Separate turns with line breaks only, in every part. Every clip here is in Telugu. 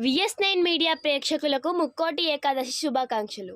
విఎస్ నైన్ మీడియా ప్రేక్షకులకు ముక్కోటి ఏకాదశి శుభాకాంక్షలు.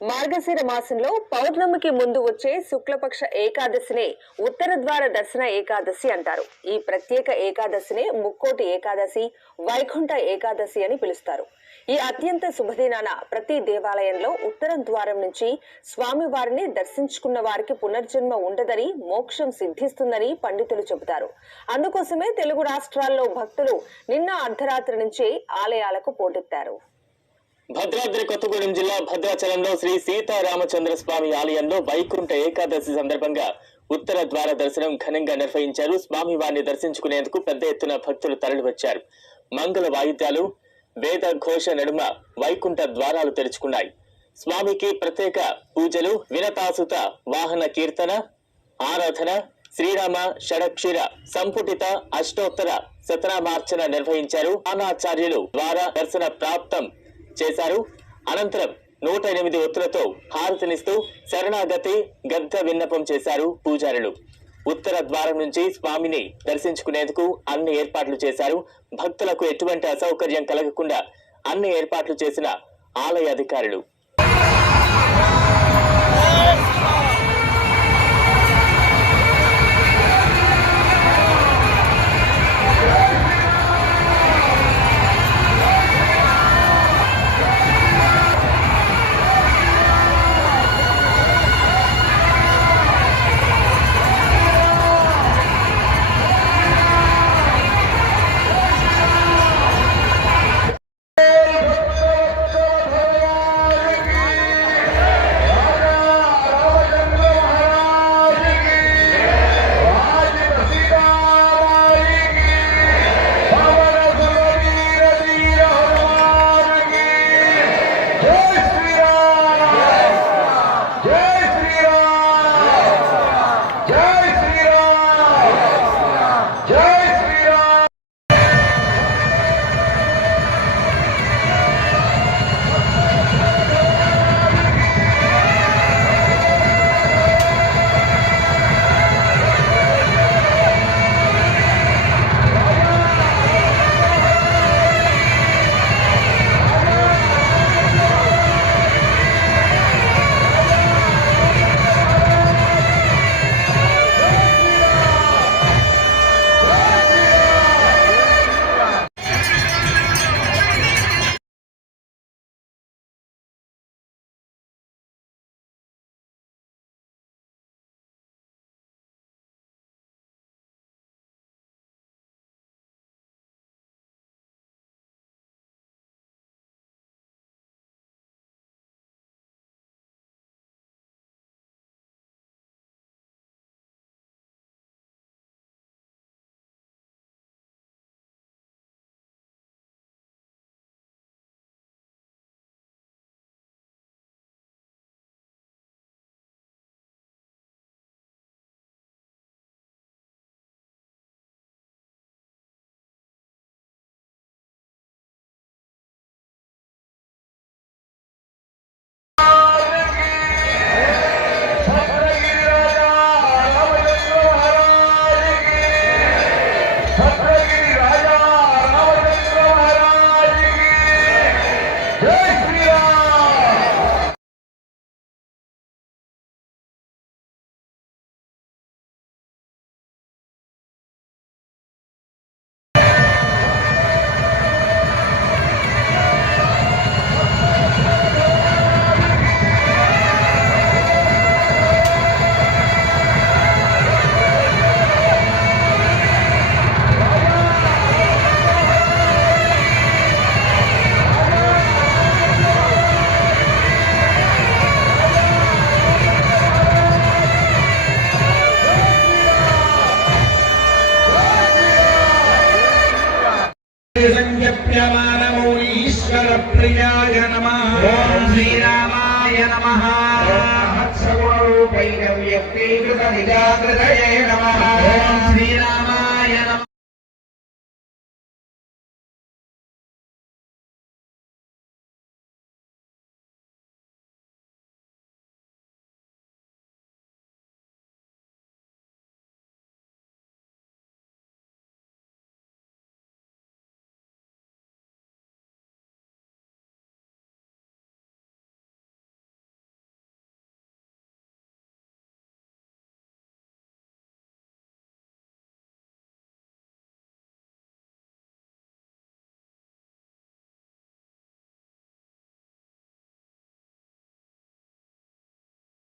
మార్గశిర మాసంలో పౌర్ణమికి ముందు వచ్చే శుక్లపక్ష ఏకాదశినే ఉత్తర ద్వార దర్శన ఏకాదశి అంటారు. ఈ ప్రత్యేక ఏకాదశినే ముక్కోటి ఏకాదశి వైకుంఠ ఏకాదశి అని పిలుస్తారు. ఈ అత్యంత శుభదినాన ప్రతి దేవాలయంలో ఉత్తరం ద్వారం నుంచి స్వామివారిని దర్శించుకున్న వారికి పునర్జన్మ ఉండదని మోక్షం సిద్ధిస్తుందని పండితులు చెబుతారు. అందుకోసమే తెలుగు రాష్ట్రాల్లో భక్తులు నిన్న అర్ధరాత్రి నుంచే ఆలయాలకు పోటెత్తారు.
భద్రాద్రి కొత్తగూడెం జిల్లా భద్రాచలంలో శ్రీ సీతారామచంద్ర స్వామి ఆలయంలో వైకుంఠ ఏకాదశి సందర్భంగా ఉత్తర ద్వార దర్శనం ఘనంగా నిర్వహించారు. స్వామి వారిని దర్శించుకునేందుకు పెద్ద ఎత్తున భక్తులు తరలివచ్చారు. మంగళ వాయిద్యాలు వేద ఘోష నడుమ వైకుంఠ ద్వారాలు తెరుచుకున్నాయి. స్వామికి ప్రత్యేక పూజలు వినతాసుత వాహన కీర్తన ఆరాధన శ్రీరామ షడక్షిర సంపుటిత అష్టోత్తర శతనామార్చన నిర్వహించారు. ఆనాచార్యులు ద్వారా దర్శన ప్రాప్తం చేశారు. అనంతరం నూట ఎనిమిది ఒత్తులతో హారతినిస్తూ శరణాగతి గద్ద విన్నపం చేశారు పూజారులు. ఉత్తర ద్వారం నుంచి స్వామిని దర్శించుకునేందుకు అన్ని ఏర్పాట్లు చేశారు. భక్తులకు ఎటువంటి అసౌకర్యం కలగకుండా అన్ని ఏర్పాట్లు చేసిన ఆలయ అధికారులు.
సంజప్యమానమౌలీశ్వర ప్రియాయ నమ. ఓం శ్రీరామాయ నమ. సర్వరూపైక వ్యక్తీకృత నిజాకృతయే